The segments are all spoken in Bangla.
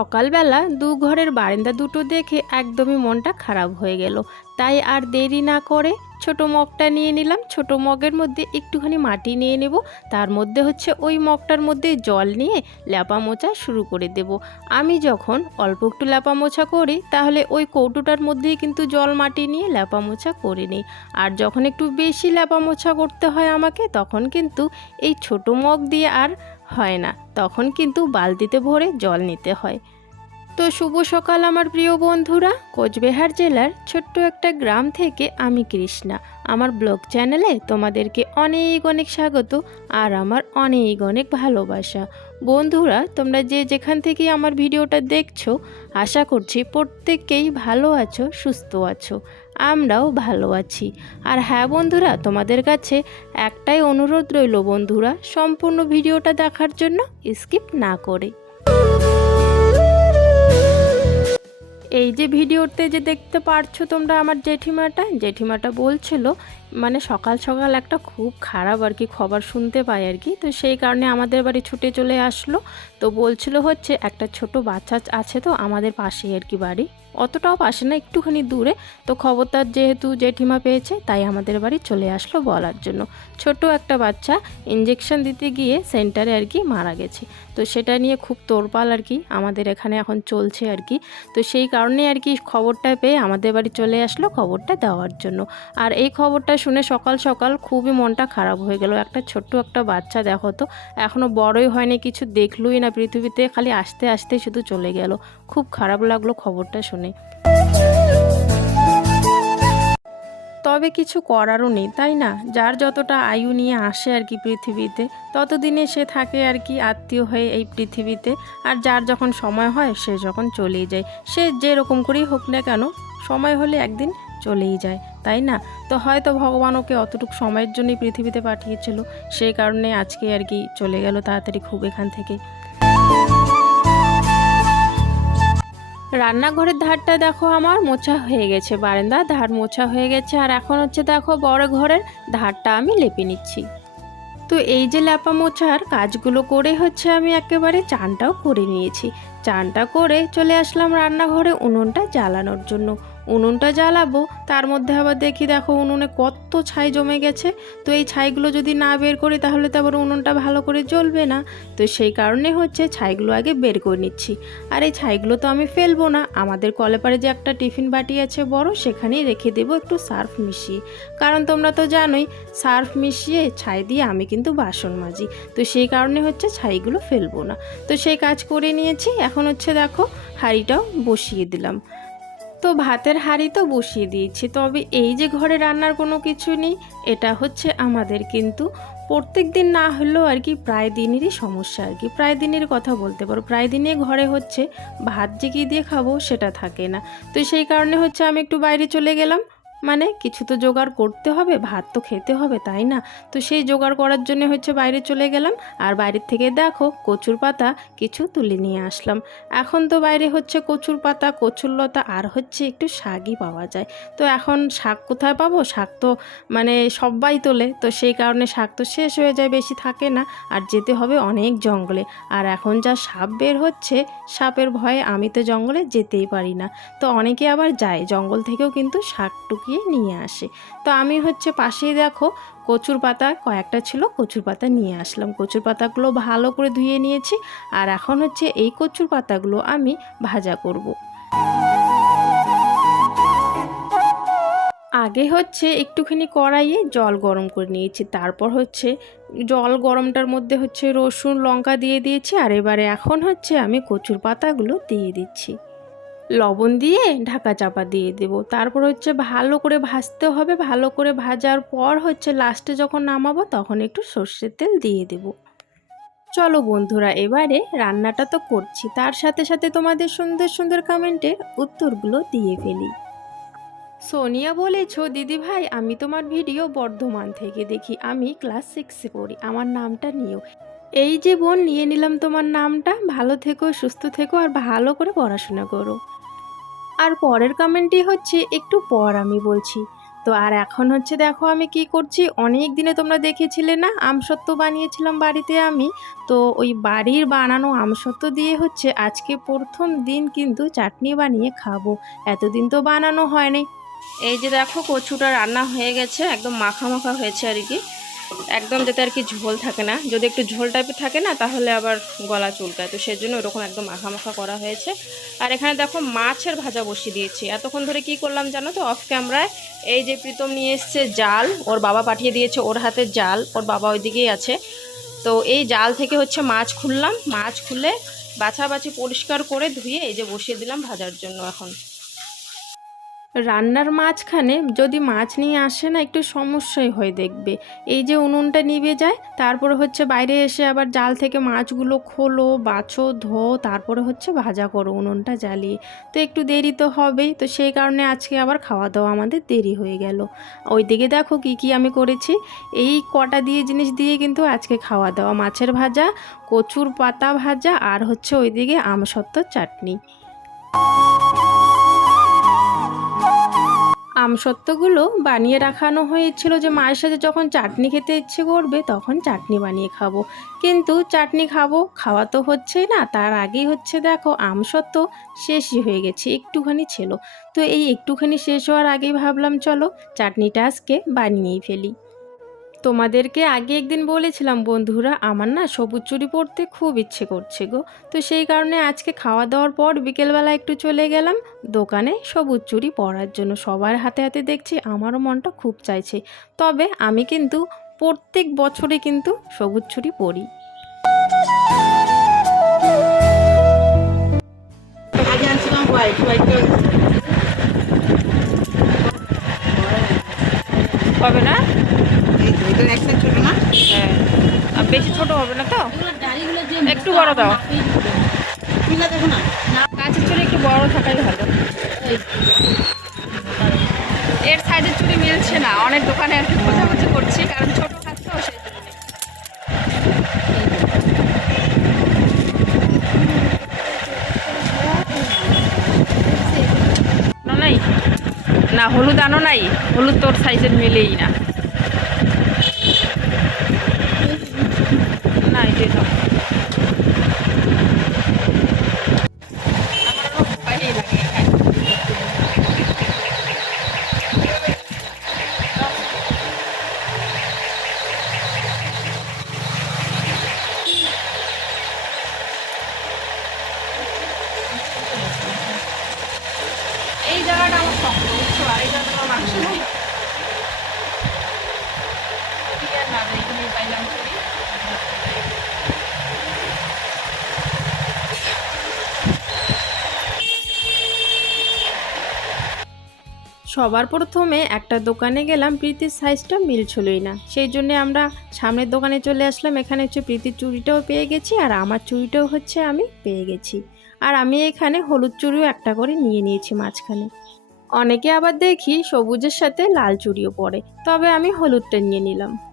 সকালবেলা দু ঘরের বারান্দা দুটো দেখে একদমই মনটা খারাপ হয়ে গেল। তাই আর দেরি না করে ছোট মগটা নিয়ে নিলাম। ছোট মগের মধ্যে একটুখানি মাটি নিয়ে নেব। তার মধ্যে হচ্ছে ওই মগটার মধ্যে জল নিয়ে ল্যাপা মোছা শুরু করে দেব। আমি যখন অল্প একটু ল্যাপা মোছা করি, তাহলে ওই কৌটোটার মধ্যেই কিন্তু জল মাটি নিয়ে ল্যাপা মোছা করে নিই। আর যখন একটু বেশি ল্যাপা মোছা করতে হয় আমাকে, তখন কিন্তু এই ছোট মগ দিয়ে আর হয় না। তখন কিন্তু বালতিতে ভরে জল নিতে হয়। তো শুভ সকাল আমার প্রিয় বন্ধুরা। কোচবিহার জেলার ছোট্ট একটা গ্রাম থেকে আমি কৃষ্ণা। আমার ব্লগ চ্যানেলে তোমাদেরকে অনেক অনেক স্বাগত আর আমার অনেক অনেক ভালোবাসা। বন্ধুরা, তোমরা যে যেখান থেকে আমার ভিডিওটা দেখছ, আশা করছি প্রত্যেককেই ভালো আছো, সুস্থ আছো। আমরাও ভালো আছি। আর হ্যাঁ বন্ধুরা, তোমাদের কাছে একটাই অনুরোধ রইল বন্ধুরা, সম্পূর্ণ ভিডিওটা দেখার জন্য স্কিপ না করে। এই যে ভিডিওতে যে দেখতে পারছ তোমরা আমার জেঠিমাটা জেঠিমাটা বলছিল মানে সকাল সকাল একটা খুব খারাপ আর কি খবর শুনতে পাই আর কি, তো সেই কারণে আমাদের বাড়ি ছুটে চলে আসলো। তো বলছিল হচ্ছে একটা ছোট বাচ্চা আছে তো আমাদের পাশেই আর কি বাড়ি। অতটাও পাশে না, একটুখানি দূরে। তো খবরটা যেহেতু জেঠিমা পেয়েছে, তাই আমাদের বাড়ি চলে আসলো বলার জন্য। ছোট একটা বাচ্চা ইঞ্জেকশন দিতে গিয়ে সেন্টারে আর কি মারা গেছে। তো সেটা নিয়ে খুব তোরপাল আর কি আমাদের এখানে এখন চলছে আর কি। তো সেই কারণে আর কি খবরটা পেয়ে আমাদের বাড়ি চলে আসলো খবরটা দেওয়ার জন্য। আর এই খবরটা শুনে সকাল সকাল খুবই মনটা খারাপ হয়ে গেল। একটা ছোট্ট একটা বাচ্চা দেখো তো এখনও বড়ই হয়নি, কিছু দেখলই না। পৃথিবীতে খালি আসতে আসতে শুধু চলে গেল। খুব খারাপ লাগল খবরটা শুনে। তবে কিছু করারও নেই, তাই না? যার যতটা আয়ু নিয়ে আসে আর কি পৃথিবীতে, ততদিনে সে থাকে আর কি আত্মীয় হয়ে এই পৃথিবীতে। আর যার যখন সময় হয়, সে যখন চলেই যায়। সে যেরকম করেই হোক না কেন, সময় হলে একদিন চলেই যায়, তাই না? তো হয়তো ভগবান ওকে অতটুকু সময়ের জন্যই পৃথিবীতে পাঠিয়েছিল, সেই কারণে আজকে আর কি চলে গেল তাড়াতাড়ি খুব এখান থেকে। রান্নাঘরের ধারটা দেখো আমার মোছা হয়ে গেছে, বারেন্দা ধার মোছা হয়ে গেছে, আর এখন হচ্ছে দেখো বড় ঘরের ধারটা আমি লেপে নিচ্ছি। তো এই যে ল্যাপা মোছার কাজগুলো করে হচ্ছে আমি একেবারে চানটাও করে নিয়েছি। চানটা করে চলে আসলাম রান্নাঘরে উনুনটা জ্বালানোর জন্য। উনুনটা জ্বালাবো, তার মধ্যে আবার দেখি দেখো উনুনে কত ছাই জমে গেছে। তো এই ছাইগুলো যদি না বের করি তাহলে তো আবার উনুনটা ভালো করে জ্বলবে না। তো সেই কারণে হচ্ছে ছাইগুলো আগে বের করে নিচ্ছি। আর এই ছাইগুলো তো আমি ফেলব না, আমাদের কলেপারে যে একটা টিফিন বাটি আছে বড়, সেখানেই রেখে দেবো একটু সার্ফ মিশিয়ে। কারণ তোমরা তো জানোই, সার্ফ মিশিয়ে ছাই দিয়ে আমি কিন্তু বাসন মাজি। তো সেই কারণে হচ্ছে ছাইগুলো ফেলব না। তো সেই কাজ করে নিয়েছি, এখন হচ্ছে দেখো হাঁড়িটাও বসিয়ে দিলাম। তো ভাতের হাঁড়ি তো বসিয়ে দিয়েছি, তবে এই যে ঘরে রান্নার কোনো কিছু নেই, এটা হচ্ছে আমাদের কিন্তু। প্রত্যেক দিন না হলেও আর কি প্রায় দিনেরই সমস্যা আর কি, প্রায় দিনের কথা বলতে পারো। প্রায় দিনে ঘরে হচ্ছে ভাত যে কী দিয়ে খাব সেটা থাকে না। তো সেই কারণে হচ্ছে আমি একটু বাইরে চলে গেলাম। মানে কিছু তো জোগাড় করতে হবে, ভাত তো খেতে হবে, তাই না? তো সেই জোগাড় করার জন্য হচ্ছে বাইরে চলে গেলাম। আর বাইরের থেকে দেখো, কচুর পাতা কিছু তুলে নিয়ে আসলাম। এখন তো বাইরে হচ্ছে কচুর পাতা, কচুর লতা, আর হচ্ছে একটু শাকই পাওয়া যায়। তো এখন শাক কোথায় পাবো? শাক তো মানে সবাই তোলে। তো সেই কারণে শাক তো শেষ হয়ে যায়, বেশি থাকে না। আর যেতে হবে অনেক জঙ্গলে। আর এখন যা সাপ বের হচ্ছে, সাপের ভয়ে আমি তো জঙ্গলে যেতেই পারি না। তো অনেকে আবার যায়, জঙ্গল থেকেও কিন্তু শাক টুকিয়ে নিয়ে আসে। তো আমি হচ্ছে পাশেই দেখো কচুর পাতা, কয়েকটা ছিল, কচুর পাতা নিয়ে আসলাম। কচুর পাতাগুলো ভালো করে ধুয়ে নিয়েছি আর এখন হচ্ছে এই কচুর পাতাগুলো আমি ভাজা করব। আগে হচ্ছে একটুখানি কড়াইয়ে জল গরম করে নিয়েছি। তারপর হচ্ছে জল গরমটার মধ্যে হচ্ছে রসুন, লঙ্কা দিয়ে দিয়েছি আর এবারে এখন হচ্ছে আমি কচুর পাতাগুলো দিয়ে দিচ্ছি। লবণ দিয়ে ঢাকা চাপা দিয়ে দেবো। তারপর হচ্ছে ভালো করে ভাজতে হবে। ভালো করে ভাজার পর হচ্ছে লাস্টে যখন নামাবো তখন একটু সর্ষের তেল দিয়ে দেবো। চলো বন্ধুরা, এবারে রান্নাটা তো করছি। তার সাথে সাথে তোমাদের সুন্দর সুন্দর কমেন্টের উত্তরগুলো দিয়ে ফেলি। সোনিয়া বলেছ, দিদি ভাই, আমি তোমার ভিডিও বর্ধমান থেকে দেখি। আমি ক্লাস সিক্সে পড়ি। আমার নামটা নিও। এই যে বোন, নিয়ে নিলাম তোমার নামটা। ভালো থেকো, সুস্থ থেকো, আর ভালো করে পড়াশোনা করো। আর পরের কমেন্টটি হচ্ছে, একটু পর আমি বলছি। তো আর এখন হচ্ছে দেখো আমি কি করছি, অনেক দিনে তোমরা দেখেছিলে না আমসত্ত্ব বানিয়েছিলাম বাড়িতে আমি। তো ওই বাড়ির বানানো আমসত্ত্ব দিয়ে হচ্ছে আজকে প্রথম দিন কিন্তু চাটনি বানিয়ে খাব। এতদিন তো বানানো হয়নি। এই যে দেখো কচুটা রান্না হয়ে গেছে, একদম মাখা মাখা হয়েছে আর কি। একদম যাতে আর কি ঝোল থাকে না। যদি একটু ঝোল টাইপের থাকে না, তাহলে আবার গলা চুলকায়। তো সেজন্য ওরকম একদম মাখা করা হয়েছে। আর এখানে দেখো মাছের ভাজা বসিয়ে দিয়েছি। এতক্ষণ ধরে কি করলাম জানো তো? অফ ক্যামেরায় এই যে প্রীতম নিয়ে এসছে জাল। ওর বাবা পাঠিয়ে দিয়েছে ওর হাতে জাল। ওর বাবা ওইদিকেই আছে। তো এই জাল থেকে হচ্ছে মাছ খুললাম। মাছ খুলে বাছাবাছি পরিষ্কার করে ধুয়ে এই যে বসিয়ে দিলাম ভাজার জন্য এখন। রান্নার মাঝখানে যদি মাছ নিয়ে আসে না, একটু সমস্যাই হয়ে দেখবে। এই যে উনুনটা নিভে যায়, তারপরে হচ্ছে বাইরে এসে আবার জাল থেকে মাছগুলো খোলো, বাছো, ধো, তারপরে হচ্ছে ভাজা করো উনুনটা জ্বালিয়ে। তো একটু দেরি তো হবেই, তো সেই কারণে আজকে আবার খাওয়া দাওয়া আমাদের দেরি হয়ে গেল। ওইদিকে দেখো কি কি আমি করেছি। এই কটা দিয়ে জিনিস দিয়ে কিন্তু আজকে খাওয়া দাওয়া মাছের ভাজা, কচুর পাতা ভাজা আর হচ্ছে ওইদিকে আমসত্ত্বর চাটনি। আমসত্ত্বগুলো বানিয়ে রাখানো হয়েছিল যে মায়ের সাথে যখন চাটনি খেতে ইচ্ছে করবে তখন চাটনি বানিয়ে খাব। কিন্তু চাটনি খাব, খাওয়া তো হচ্ছেই না, তার আগেই হচ্ছে দেখো আমসত্ত্ব শেষই হয়ে গেছে, একটুখানি ছিল। তো এই একটুখানি শেষ হওয়ার আগেই ভাবলাম চলো চাটনিটা আজকে বানিয়েই ফেলি। তোমাদেরকে আগে একদিন বলেছিলাম, বন্ধুরা, আমার না সবুজ চুরি পরতে খুব ইচ্ছে করছে গো। তো সেই কারণে আজকে খাওয়া দাওয়ার পর বিকেলবেলা একটু চলে গেলাম দোকানে সবুজ চুরি পরার জন্য। সবার হাতে হাতে দেখছি, আমারও মনটা খুব চাইছে। তবে আমি কিন্তু প্রত্যেক বছরে কিন্তু সবুজ চুরি পরি। হবে না? এটার এক সাইড ছোট না? হ্যাঁ। বেশি ছোট হবে না তো? একটু বড় দাও। দেখো না কাঁচের চুড়ি একটু বড় থাকাই ভালো। এর সাইজের চুড়ি মিলছে না। অনেক দোকানে আর কি খোঁজাখুঁজি করছি, কারণ ছোট থাকতো সেই না হলুদ আনো নাই। হলুদ তোর সাইজের মিলেই না। সবার প্রথমে একটা দোকানে গেলাম, প্রীতির সাইজটা মিলছিলই না। সেই জন্য আমরা সামনের দোকানে চলে আসলাম, এখানে হচ্ছে প্রীতির চুড়িটাও পেয়ে গেছি আর আমার চুড়িটাও হচ্ছে আমি পেয়ে গেছি। আর আমি এখানে হলুদ চুড়িও একটা করে নিয়ে নিয়েছি মাঝখানে। অনেকে আবার দেখি সবুজের সাথে লাল চুড়িও পরে। তবে আমি হলুদটা নিয়ে নিলাম।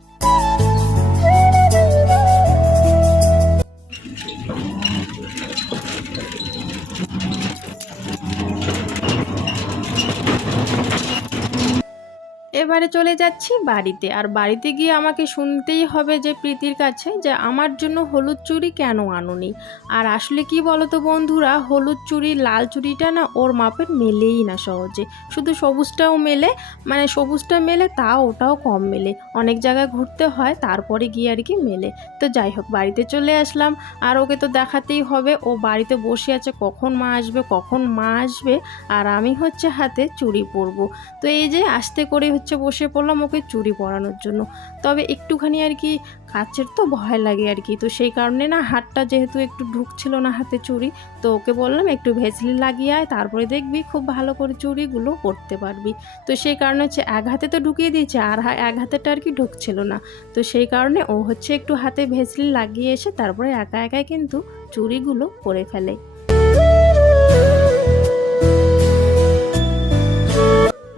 এবারে চলে যাচ্ছি বাড়িতে। আর বাড়িতে গিয়ে আমাকে শুনতেই হবে যে প্রীতির কাছে যে আমার জন্য হলুদ চুড়ি কেন আনোনি? আর আসলে কি বলতো বন্ধুরা, হলুদ চুড়ি, লাল চুড়িটা না ওর মাপের মেলেই না সহজে। শুধু সবুজটাও মেলে মানে সবুজটা মেলে তা ওটাও কম মেলে। অনেক জায়গায় ঘুরতে হয়, তারপরে গিয়ে আর কি মেলে। তো যাই হোক, বাড়িতে চলে আসলাম। আর ওকে তো দেখাতেই হবে, ও বাড়িতে বসে আছে, কখন মা আসবে, কখন মা আসবে। আর আমি হচ্ছে হাতে চুড়ি পরবো। তো এই যে আসতে করে হচ্ছে বসে পড়লাম ওকে চুড়ি পরানোর জন্য। তবে একটুখানি আর কি কাচের তো ভয় লাগে আর কি। তো সেই কারণে না হাতটা যেহেতু একটু ঢুকছিল না হাতে চুড়ি তো ওকে বললাম একটু ভেসলি লাগিয়ে আয়, তারপরে দেখবি খুব ভালো করে চুড়িগুলো করতে পারবি। তো সেই কারণে হচ্ছে এক হাতে তো ঢুকিয়ে দিয়েছে, আর এক হাতেটা আর কি ঢুকছিল না। তো সেই কারণে ও হচ্ছে একটু হাতে ভেসলি লাগিয়ে এসে তারপরে একা একাই কিন্তু চুড়িগুলো করে ফেলে।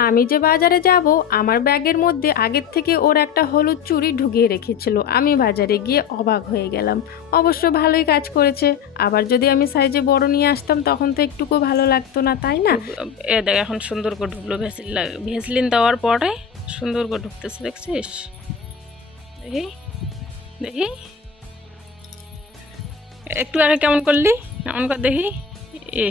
আমি যে বাজারে যাব, আমার ব্যাগের মধ্যে আগের থেকে ওর একটা হলুদ চুড়ি ঢুকিয়ে রেখেছিল। আমি বাজারে গিয়ে অবাক হয়ে গেলাম। অবশ্য ভালোই কাজ করেছে। আবার যদি আমি সাইজে বড় নিয়ে আসতাম, তখন তো একটুকু ভালো লাগতো না, তাই না? এ দেখ, এখন সুন্দর করে ঢুকলো ভেসলিন ভেসলিন দেওয়ার পরে সুন্দর করে ঢুকতেছে, দেখছিস? দেখি দেখি। একটু আগে কেমন করলি? কেমন কর দেখি। এ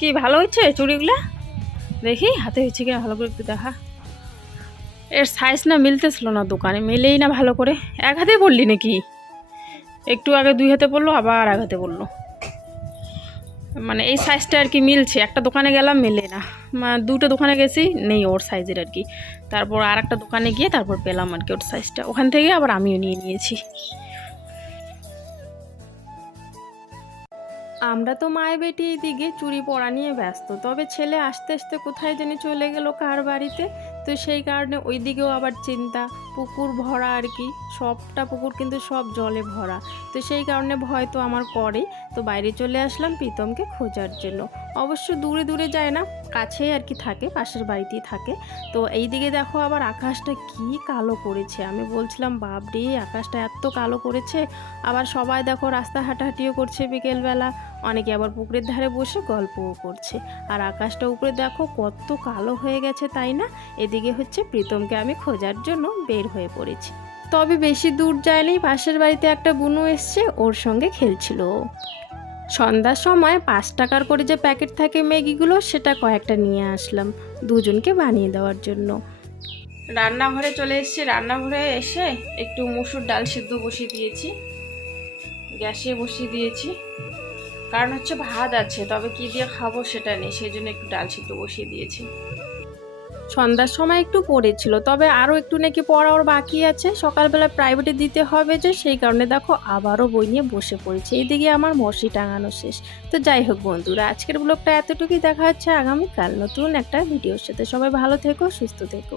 কি ভালো হয়েছে চুড়িগুলা? দেখি, হাতে হয়েছে কি ভালো করে একটু দেখা। এর সাইজ না মিলতেছিল না দোকানে, মেলেই না ভালো করে। এক হাতে পড়লি নাকি? একটু আগে দুই হাতে পড়ল আবার এক হাতে পড়ল মানে এই সাইজটা আর কি মিলছে, একটা দোকানে গেলাম, মেলে না। দুটো দোকানে গেছি, নেই ওর সাইজের আর কি। তারপর আর একটা দোকানে গিয়ে তারপর পেলাম আর কি ওর সাইজটা ওখান থেকে আবার আমিও নিয়ে নিয়েছি। আমরা তো মায়ে বেটি দিকে চুরি পড়া নিয়ে ব্যস্ত। তবে ছেলে আস্তে আস্তে কোথায় যেন চলে গেল কার বাড়িতে? তো সেই কারণে ওই দিকেও আবার চিন্তা, পুকুর ভরা আর কি। সবটা পুকুর কিন্তু সব জলে ভরা। তো সেই কারণে ভয় তো আমার করে তো বাইরে চলে আসলাম প্রীতমকে খোঁজার জন্য। অবশ্য দূরে দূরে যায় না কাছেই আর কি থাকে, পাশের বাড়িতেই থাকে। তো এই দিকে দেখো আবার আকাশটা কি কালো করেছে। আমি বলছিলাম, বাপরে, আকাশটা এত কালো করেছে। আবার সবাই দেখো রাস্তা হাঁটাহাঁটিও করছে বিকেলবেলা। অনেকে আবার পুকুরের ধারে বসে গল্পও করছে। আর আকাশটা উপরে দেখো কত কালো হয়ে গেছে, তাই না? এদিকে হচ্ছে প্রীতমকে আমি খোঁজার জন্য বের হয়ে পড়েছি। তবে বেশি দূর যায়নি, পাশের বাড়িতে একটা বুনু এসছে, ওর সঙ্গে খেলছিল। সন্ধ্যার সময় পাঁচ টাকার করে যে প্যাকেট থাকে ম্যাগিগুলো, সেটা কয়েকটা নিয়ে আসলাম দুজনকে বানিয়ে দেওয়ার জন্য। রান্নাঘরে চলে এসেছি। রান্নাঘরে এসে একটু মুসুর ডাল সিদ্ধ বসিয়ে দিয়েছি। গ্যাসে বসিয়ে দিয়েছি। কারণ হচ্ছে ভাত আছে, তবে কি দিয়ে খাব সেটা নেই, সেই জন্য একটু ডাল সিদ্ধ বসিয়ে দিয়েছি। সন্ধ্যার সময় একটু পড়েছিল। তবে আরও একটু নাকি পড়া বাকি আছে। সকালবেলা প্রাইভেটে দিতে হবে যে, সেই কারণে দেখো আবারও বই নিয়ে বসে পড়েছে। এইদিকে আমার মশি টাঙানো শেষ। তো যাই হোক বন্ধুরা, আজকের ব্লগটা এতটুকুই। দেখা হচ্ছে আগামীকাল নতুন একটা ভিডিওর সাথে। সবাই ভালো থেকো, সুস্থ থেকো।